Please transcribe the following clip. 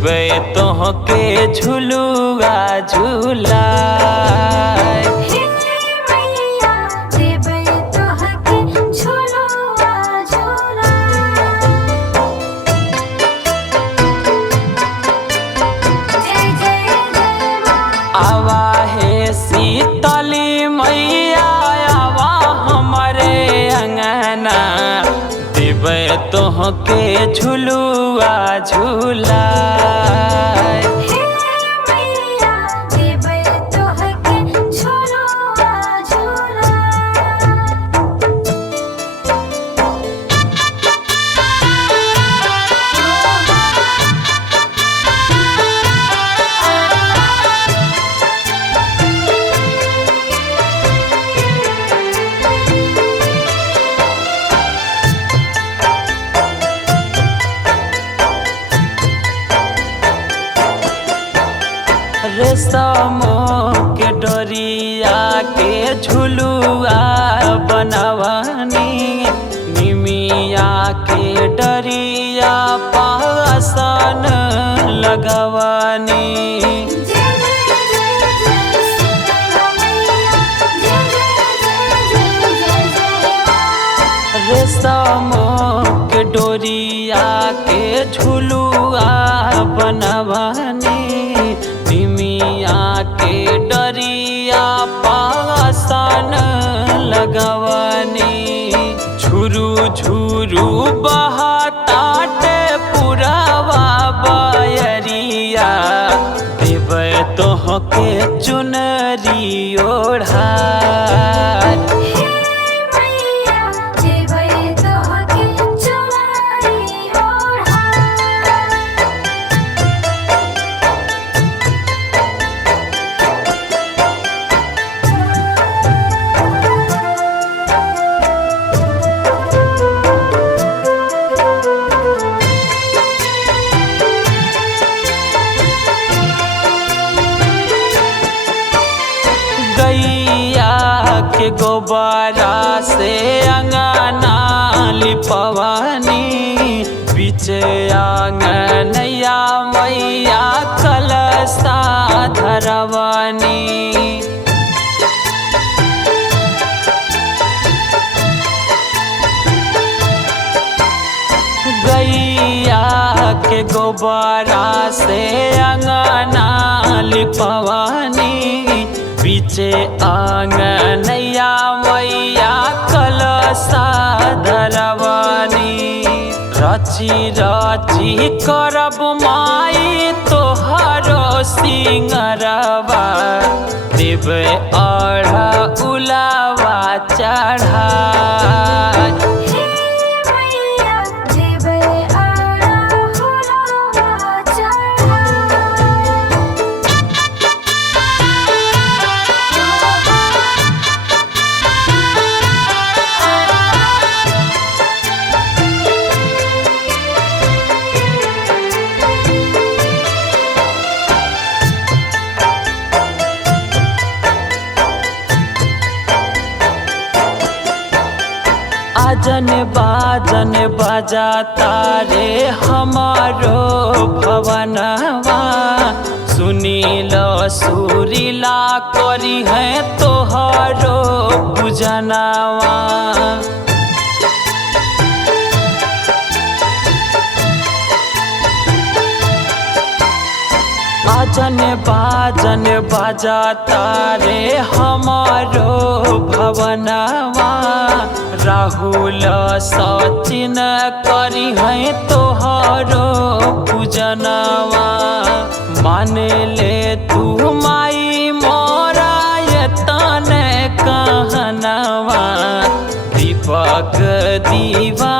देवे तोहके झुलुआ झूला। आवा हे शीतली मैया आवा हमारे अंगना, देवे तोहके झुलुआ झूला। रेशमो के डोरिया के झुलुआ बनवनी, निमिया के डरिया पासन लगवनी। रेशमो के डोरिया के झुलुआ बनवनी, निमिया के डरिया पासन लगवनी। झुरु झुरु बहताटे पुरवा बयरिया, देवे तोहके चुनरी ओढ़ा। गैया के गोबरा से अंगना लिपवनी, बीच आंगनैया मैया कलशा धरवनी। गैया के गोबरा से अंगना लिपवनी, पीछे आंगनैया मैया कलशा धरवनी। रची रची करब माई तोहरो सिंगरवा, देवे अढ़उलवा चढ़ा। आजन बाजन बजाता रे हमारो भवनवा, सुनील सुरीला करी है तोहरो पूजनवा। आजन बाजन बजाता रे हमारो भवनवा, राहुल सचिन करी है तोहरो पूजनवा। मान ले तू माई मोरा ये तने कहनवा, दीपक दीवा